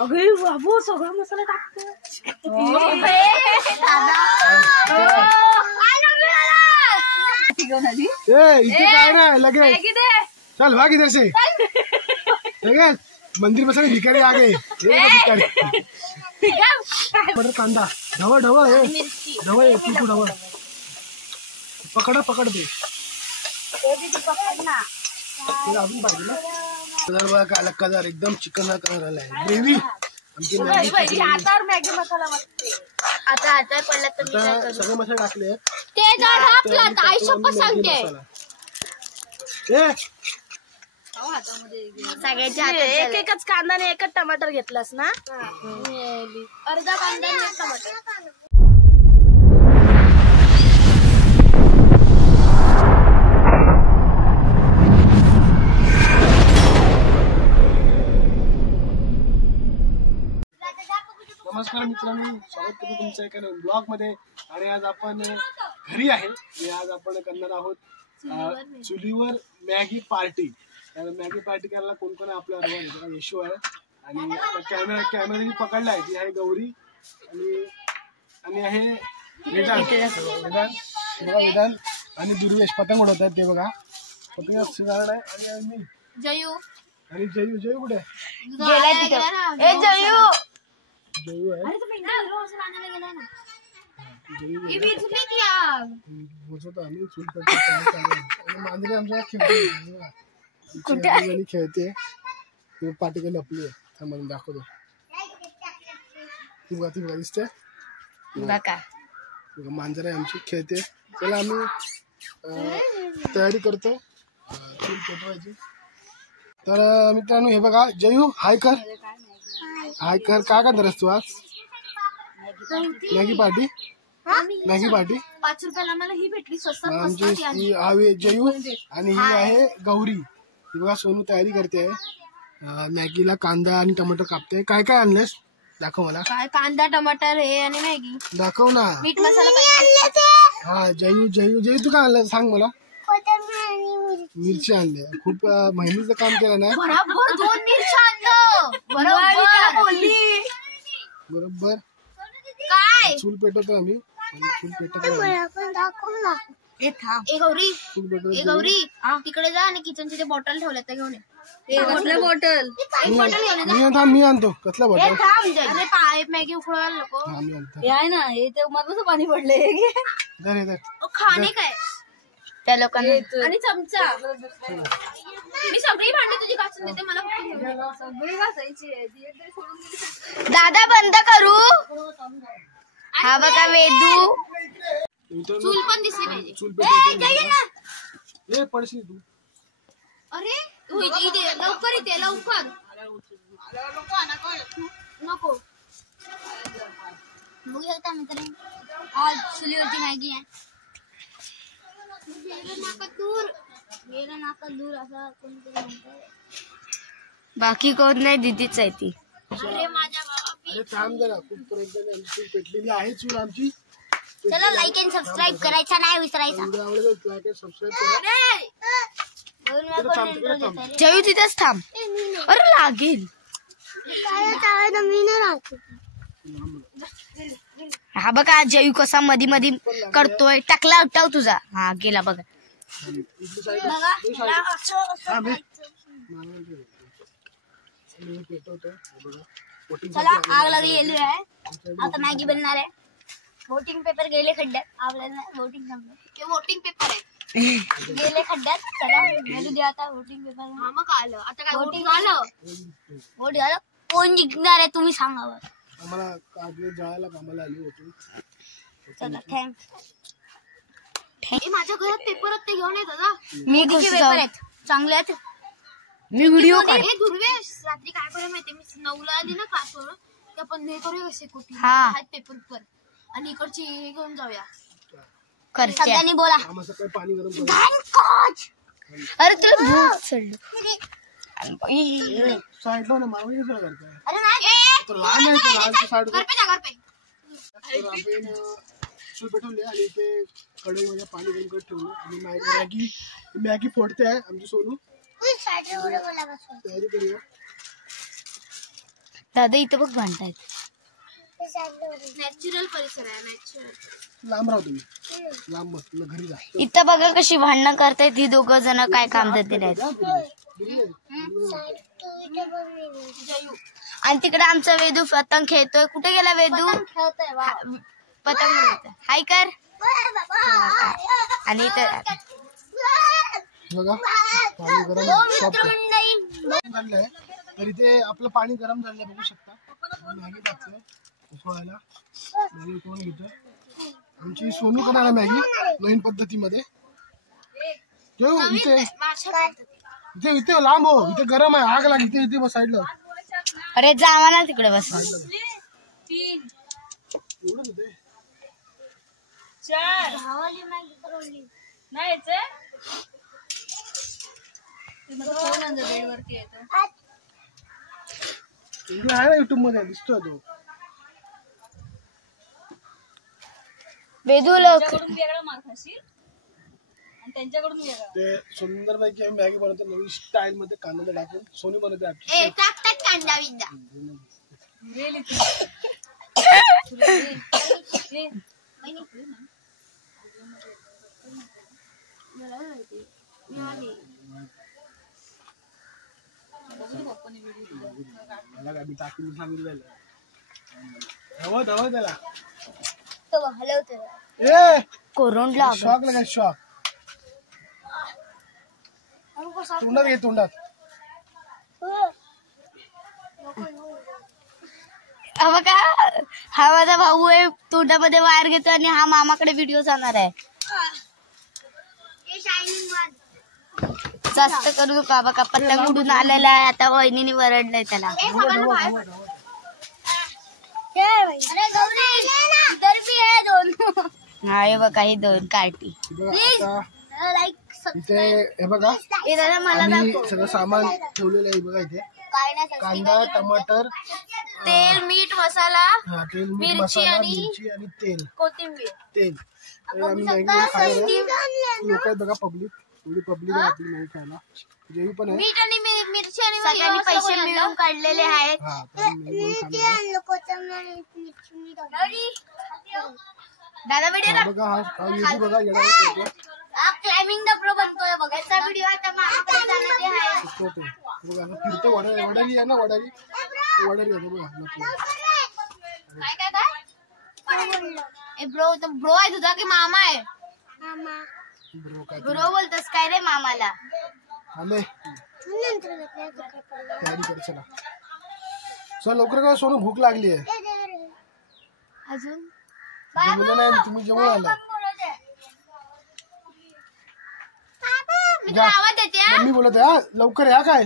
अगे बाबू सगळा मसाला टाकतो. इथे काय ना लगे चल भाग इधर से लगे मंदिर में सारे भिखारी आ गए. भिखारी कांदा ढवळ ढवळ ढवळ तू ढवळ पकड दे अजून पाहिजे ना. कलर बघा काला कलर एकदम चिकन कलर आलाय. ग्रेव्ही आमची हातावर मॅगी मसाला आता हातावर पडला तर सगळे मसाले टाकले. ते झाड आपला आयुष्य सांगते सगळ्याच्या एक एकच कांदा आणि एकच टमाटर घेतलास ना. अर्धा कांदा आणि एक टमाटर. नमस्कार मित्रांनो, स्वागत करतो तुमचं एका ब्लॉग मध्ये. आणि आज आपण घरी आहे. आज आपण करणार आहोत चुलीवर मॅगी पार्टी. मॅगी पार्टी करायला कोण कोण आपल्या यशू आहे आणि कॅमेरा पकडला आहे. ती आहे गौरी आणि आहे वेदांत आणि दुर्वेश. पतंग उडवतात ते बघा. पतंग सिंगारड आहे आणि मी जयू कुठे जयू आहे. मांजरे आमच्या खेळते पाठी काही लपली आहे म्हणून दाखवतो. ती बघा दिसते मांजर आहे आमची खेळते. चला आम्ही तयारी करतो चूल पेटवायची. तर मित्रांनो हे बघा जयू हाय कर काय करतोस तू आज. मॅगी पार्टी 5 रुपयाला मला ही भेटली आमची आहे जयू आणि ही आहे गौरी. ही बघा सोनू तयारी करते. मॅगीला कांदा आणि टमाटर कापते. काय काय आणलेस दाखव मला. काय कांदा टमाटर हे आणि मॅगी दाखव ना. मीठ मसाला. हा जयू तू काय आणलं सांग मला. मिरची आणली. खूप मेहनतीचं काम केलं ना. बरोबर 2 मिरच्या आणलं. बरोबर काय चूल पेटवतो आम्ही. चूल पेटवतो गौरी तिकडे जा आणि किचनचे ते बॉटल ठेवले ते घेऊन बॉटल मी आणतो. कसला बॉटल मॅगी उकळवायला नको ना. हे ते मग पाणी पडले खाणे काय त्या लोकांना. आणि चमचा मी सगळी भांडी तुझी घासून देते. मला सगळी घासायची. दादा बंद करू. हा बघा वेदू. चूल पण दिसली पाहिजे. चूल पेटवतो. पडशील तू. अरे इथे लवकर इथे लवकर नको. बघूया मित्र आज चुलीवरची मॅगी आहे. गेलं नाका दूर असं कोणतरी म्हणतंय. बाकी कोण नाही दीदीच आहे ती. अरे थांब जरा. कुठपर्यंत चूल पेटलेली आहे. चूल आमची. चला लाईक अँड सबस्क्राईब करायचा नाही विसरायचा. जयू तिथेच थांब. अरे लागेल. हा बघा जयू कसा मधी मधी करतोय. टाकला उठाव तुझा. हा गेला बघा. चला आग लागली आहे. आता मॅगी बनणार आहे. वोटिंग पेपर गेले खड्ड्यात. आपल्याला वोटिंग संपलं. वोटिंग पेपर आहे गेले खड्ड्यात. चला मेलू द्या आता वोटिंग पेपर. मग आलं आता काय वोटिंग आलं. वोट झालं. कोण जिंकणार आहे तुम्ही सांगा. आम्हाला कागद जाळायला कामाला आली होती. चला थँक्स. माझ्या घरात पेपर ते घेऊन येत ना. मी पेपर आहेत चांगले आहेत. मी व्हिडिओ काढ. हे दुर्वेश रात्री काय करूया माहिती. मी 9ला आली ना क्लासवर. ते आपण हे करूया कसे कुठे पेपर पर आणि इकडची हे घेऊन जाऊया. सगळ्यांनी बोला. पाणी गरम. अरे तुला भूक चढली. साईडला ना मावळी कसं करताय. अरे नाही लहान आहे. लहानच्या साईड चूल पेटवले आणि ते कढईमध्ये पाणी गरम करत ठेवलं आणि मॅगी फोडते आहे आमची सोनू. तयारी करूया. दादा इथं बघ भांडतायत. नॅचरल परिसर आहे नॅचरल. लांब राहा तुम्ही, लांब बस, तुला घरी जा. इथं बघा कशी भांडणं करतायत ही दोघं जण. काय काम देते आणि तिकडे आमचा वेदू पतंग खेळतोय. कुठे गेला वेदू? पतंग हाय कर. आणि इथं बघा पाणी गरम झालंय. तर इथे आपलं पाणी गरम झालंय बघू शकता. मॅगी टाकतोय उकळायला. मॅगी उकळून घेतोय. आमची सोनू करणार आहे मॅगी नवीन पद्धतीमध्ये. इथे इथे इथे लांब हो, इथे गरम आहे, आग लागली. इथे इथे साईडला. अरे जावा ना तिकडे बस. इकडे आहे ना युट्यूब मध्ये दिसतोय तो. वेदू लोक ते सुंदर पैकी आम्ही मॅगी बनवतो नवीन स्टाईल मध्ये. कांदा टाकून सोनी बनवते. मला काय मी टाकून सांगितलं हवं हवं त्याला. कोरोना शॉक लगा शॉक. तोंडात घे तोंडात. बघा हा माझा भाऊ आहे. तोंडामध्ये वायर घेतो आणि हा मामाकडे व्हिडिओ जाणार आहे. जास्त करू नका बघा. पतंग उडून आलेला आहे. आता वहिनीने वरडलंय त्याला. नाही बघा ही दोन कार्टी. इथे हे बघा आम्ही सगळं सामान ठेवलेलं आहे. बघा इथे कांदा टमाटर तेल मीठ मसाला तेल मीठ मसाला मिरची आणि तेल कोथिंबीर तेल. आम्ही मॅगी खायला लोक आहेत बघा. पब्लिक एवढी पब्लिक आहे आपली मॅगी खायला. जेवी पण आहे. मीठ आणि मिरची आणि सगळ्यांनी पैसे मिळवून काढलेले आहेत. दादा व्हिडिओ बघा हा बघा येणार क्लाइम्बिंग द प्रो बनतोय बघायचा व्हिडिओ आता मामाकडे जाणारे आहे. बघा फिरतो वडाली आहे ना. वडाली आहे बघा. काय ब्रो तो ब्रो आहे तुझा की मामा आहे? ब्रो बोलतोस काय रे मामाला? आले तयारी कर. चला चल लवकर का सोनू भूक लागली आहे. अजून जेवलं नाही तुम्ही जेवण आला. आवाज येते. मम्मी बोलत आहे लवकर या काय.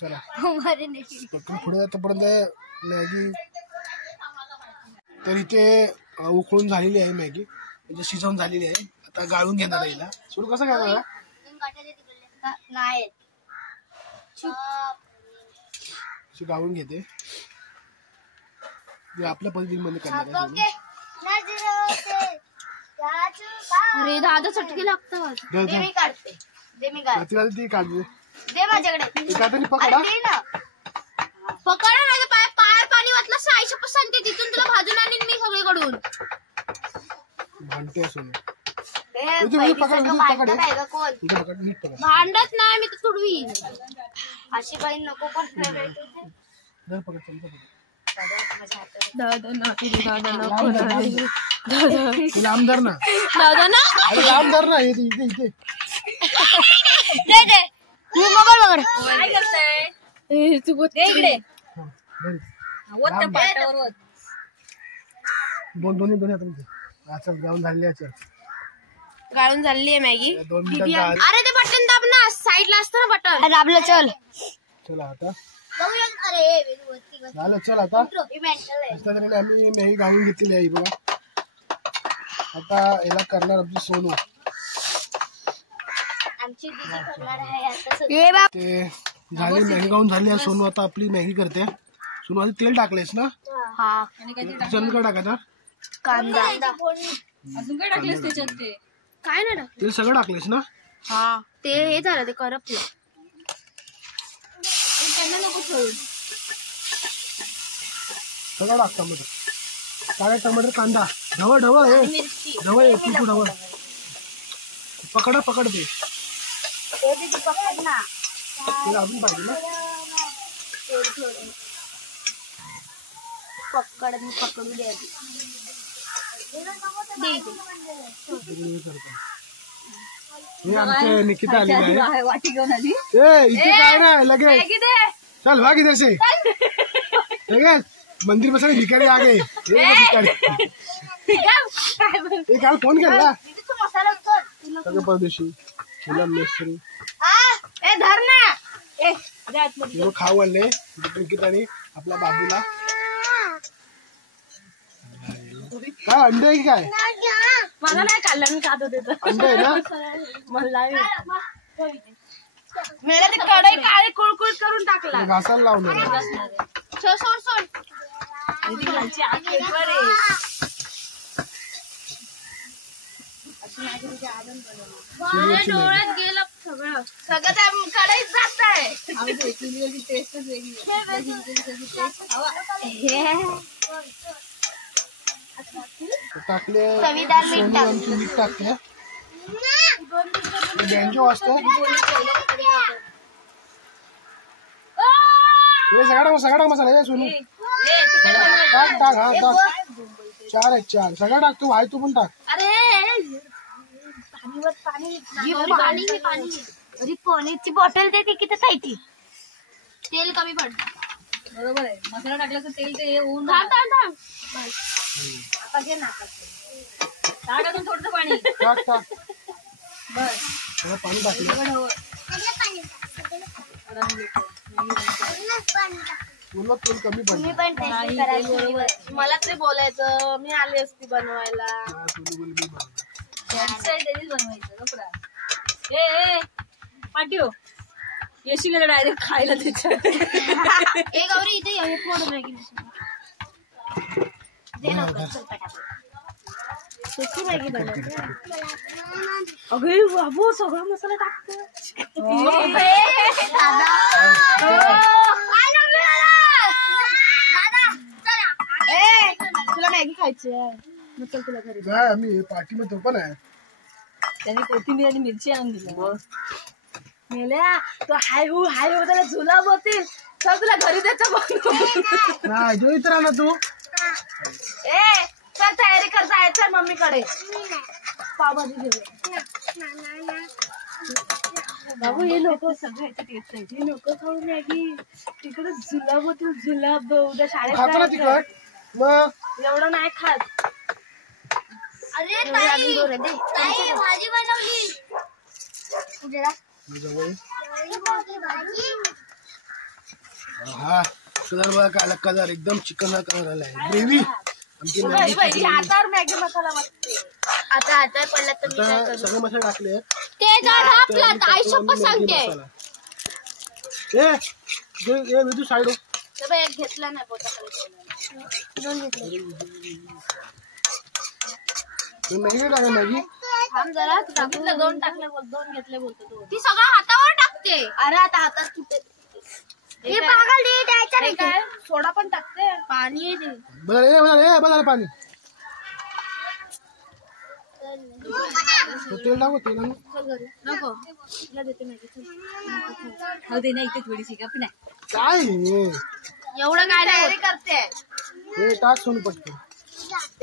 चला पुढे जातापर्यंत मॅगी तर इथे उकळून झालेली आहे. मॅगी म्हणजे शिजवून झालेली आहे. आता गाळून घेणार आहे. सोडू कसं काय नाही गाळून घेते. आपल्या पद्धतीमध्ये करणार आहे. अरे दादा चटके लागतात. मी काढते. ती काढते. दे माझ्याकडे. पकडा पकडा नाही पायावर पाणी वाटलं. साईश सांगते तिथून तुला भाजून आणीन मी सगळीकडून. भांडते असं भांडत नाही मी तर सोडवी. अशी बाई नको पण आमदार ना आमदार ना इथे इथे दोन्ही गाळून झालेली आहे. गाळून झालेली आहे मॅगी. 2 मिनिटात. अरे ते बटन दाब ना. साईडला असतं ना बटन. दाबलं. चल चला आता झालं. चल आता आम्ही मॅगी गाळून घेतलेली आहे बघा. आता याला करणार आमची सोनू. ते झाली मॅगी गाळून झाली. सोनू आता आपली मॅगी करते. सोनू आधी तेल टाकलेस ना. चल काय टाकायचं. कांदा अजून काय टाकलेस त्याच्यात? ते काय नाही तेल सगळं टाकलेस ना. ते हे झालं ते करपलं. नको ठेवून. सगळं टाक टमाटर. काय टमाटर कांदा ढवळ ढवळ हे मिरची ढवळ तू ढवळ. पकड पकड ते पकड ना. ते अजून पाहिजे ना. पकडू दे आधी. हे आमचे निकिता आली आहे. वाटी घेऊन आली. ए इथे काय नाही लगेच चल भाग इधर से लगेच मंदिर बसले भिकारी आ गए. भिकारी हे काल फोन केला सगळं परदेशी तुला मेसरी धर ना. खाऊ आणले निकिताने आपल्या बाबूला. काय अंडे आहे की काय मला नाही खाल्लं मी खात होते अंडे आहे ना. मला ते कढई काळी कुळकुळ करून टाकला. घासायला लावणार सोड. डोळ्यात गेलं सगळं त्या कढईत जात आहे. टेस्टच वेगळी. टाकले चवीदार मीठ सोनी आमची मीठ टाकले. बँजो वाजतो हे सगळा मसाला हे सोनू टाक टाक हा टाक. 4 आहेत 4 सगळा टाक. तू आहे तू पण टाक. पाण्याची बॉटल देते किती ताईती. तेल कमी पडतं. बरोबर आहे. मसाला टाकला तर तेल ते होऊन टाक अजून थोडंसं पाणी. टाक टाक बस थोडं पाणी टाकलं. तुला तेल कमी तुम्ही पडलं. पण टेस्ट करा. मला ते बोलायचं मी आली असती बनवायला. बनवायचं ए पाठीव येशील डायरेक्ट खायला त्याच्यात. ए गौरी इथे ये फोड मॅगी दे ना सुकी मॅगी बनवते. अगं बाबू सगळा मसाला टाकतो. तुला मॅगी खायची आहे मग चल तुला घरी. काय आम्ही पार्टीमध्ये तो पण आहे. त्यांनी कोथिंबीर आणि मिरची आणून दिली. मेल्या तो हाय हो त्याला झुलाब होतील. चल तुला घरी द्यायचं बघ. नाही जो इतर ना तू ए चल तयारी कर जायचं मम्मीकडे. पावभाजी घेऊया. बाबू हे लोक सगळे टेस्ट आहे. हे लोक खाऊन मॅगी तिकडे जुलाब होतील. जुलाब उद्या शाळेत खातो ना तिखट मग एवढं नाही खात. अरे ताई भाजी बनवली. हा कलर बघा काय कलर एकदम चिकन कलर आलाय. ग्रेव्ही आमची मॅगी हातावर मॅगी मसाला वाटते. आता हातावर पडला तर मी काय आता करू. सगळे मसाले टाकले. ते जरा आपला आई शपथ सांगते. ए विदू साइड एक घेतला नाही पोटाखाली. दोन घेतले. मॅगी टाका मॅगी. थांब जरा टाकलं. दोन घेतले बोलतो तू. ती सगळं हातावर टाकते. अरे आता हातात तुटे. हे पागल दे द्यायचं नाही काय. सोडा पण टाकते. पाणी बदल पाणी तेल टाकू तेल नको तुला देते मॅगी. दे ना इथे थोडीशी का पण काय एवढं काय तयारी करते. हे टाक सोनू पटकन.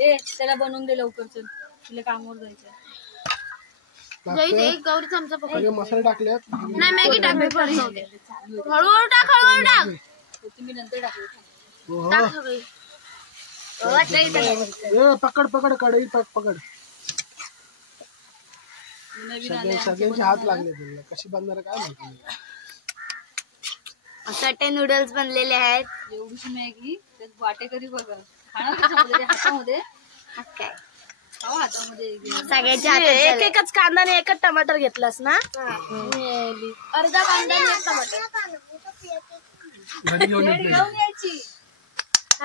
ए त्याला बनवून दे लवकर. चल तुला कामावर जायचं. गौरी चमचा पकड. सगळे मसाले टाकलेत. नाही मॅगी टाक. हळूहळू टाक. तुम्ही नंतर टाकू. टाक सगळी. ए पकड कढई पकड. सगळ्यांचे हात लागले तुला. कशी बनणार काय माहिती. सटे नूडल्स बनलेले आहेत. एवढीशी मॅगी त्यात वाटेकरी बघा. खाणार हातामध्ये काय सगळ्याच्या एक एकच कांदा आणि एकच टमाटर घेतलास ना. अर्धा कांदा आणि एक टमाटर घेऊन यायची.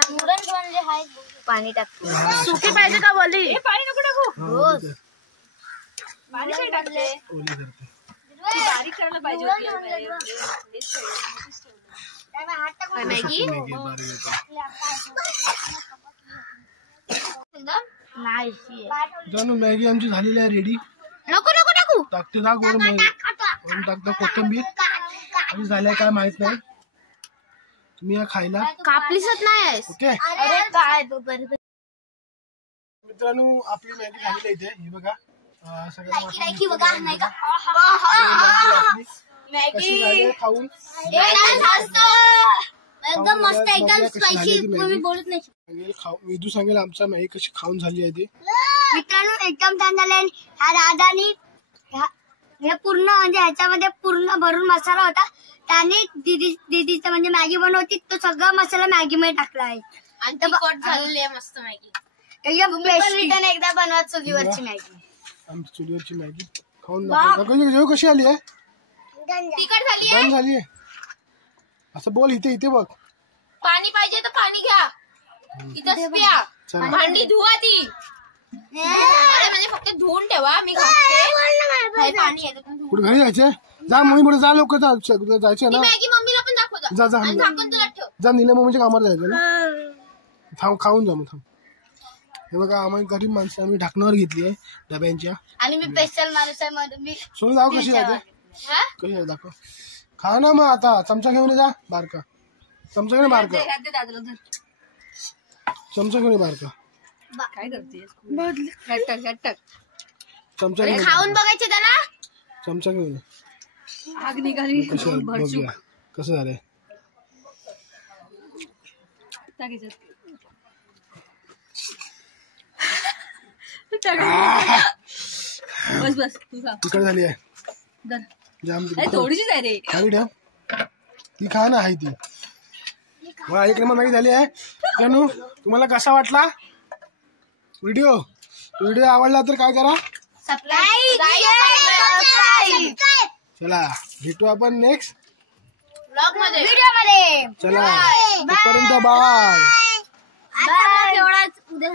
नूडल्स म्हणजे हाय. पाणी टाकते. सुकी पाहिजे का बोली. पाणी नको टाकू. पाणी काय टाकले. बारीक करायला पाहिजे. मॅगी मॅगी बारीक येते. मित्रांनो मॅगी आमची झालेली आहे रेडी. नको नको टाकू. टाकते दाख वरून वरून टाकता कोथिंबीर आणि झाल्या काय माहित नाही. तुम्ही या खायला कापलीसच नाही. ओके. अरे काय तो परत मित्रांनो आपली मॅगी झालेली आहे इथे. हे बघा सगळ्यात लायकी बघा नाही का कशी झाली खाऊन एकदम मस्त एकदम स्पायसी. मी बोलत नाही. विदू सांगेल आमचा मॅगी कशी खाऊन झाली आहे ती. मित्रांनो एकदम छान झाले. ह्या दादानी हे पूर्ण म्हणजे ह्याच्यामध्ये पूर्ण भरून मसाला होता. त्याने दीदीचा म्हणजे मॅगी बनवती तो सगळा मसाला मॅगी मध्ये टाकला आहे. आणि तिखट झालेली आहे मस्त मॅगी. एकदम एकदा बनवा चुलीवरची मॅगी. आमची चुलीवरची मॅगी खाऊन दाखव कशी आली आहे. तिखट झाली दम झाली आहे. असं बोल इथे इथे बघ. पाणी पाहिजे तर पाणी घ्या. इथंच प्या. चला. भांडी धुवा ती. म्हणजे फक्त धुवून ठेवा. मी घासते. पाणी येतं कुठे घरी जायचंय. जा मम्मी पुढे जा लवकर जायचंय ना. मॅगी मम्मीला पण दाखव. जा जा आणि झाकण तुला ठेव. जा नीला मम्मीच्या कामाला जायचं ना. थांब खाऊन जा मग थांब. हे बघा आम्ही गरीब माणसं आम्ही ढाकणावर घेतली आहे डब्यांच्या. आणि मी स्पेशल माणूस आहे म्हणून मी सोनी दाखव कशी आहे कशी आहे दाखव. खा ना मग आता चमचा घेऊन जा बारका. चमचा घेऊन बारका. चमचा घेऊन बारका. काय करते चमचा घेऊन खाऊन बघायचे त्याला. चमचा घेऊन आग निघाली. कसं बघूया कसं झालंय. बस बस तू खा. तिखट झाली आहे जाम. थोडीशीच आहे रे. खाली ठेव ती खा ना आहे ती. मला एक नंबर मॅगी झाली आहे. मित्रांनो तुम्हाला कसा वाटला व्हिडिओ आवडला तर काय करा. चला भेटू आपण नेक्स्ट ब्लॉग मध्ये व्हिडिओ मध्ये. चला तोपर्यंत बाय. आता एवढाच उद्या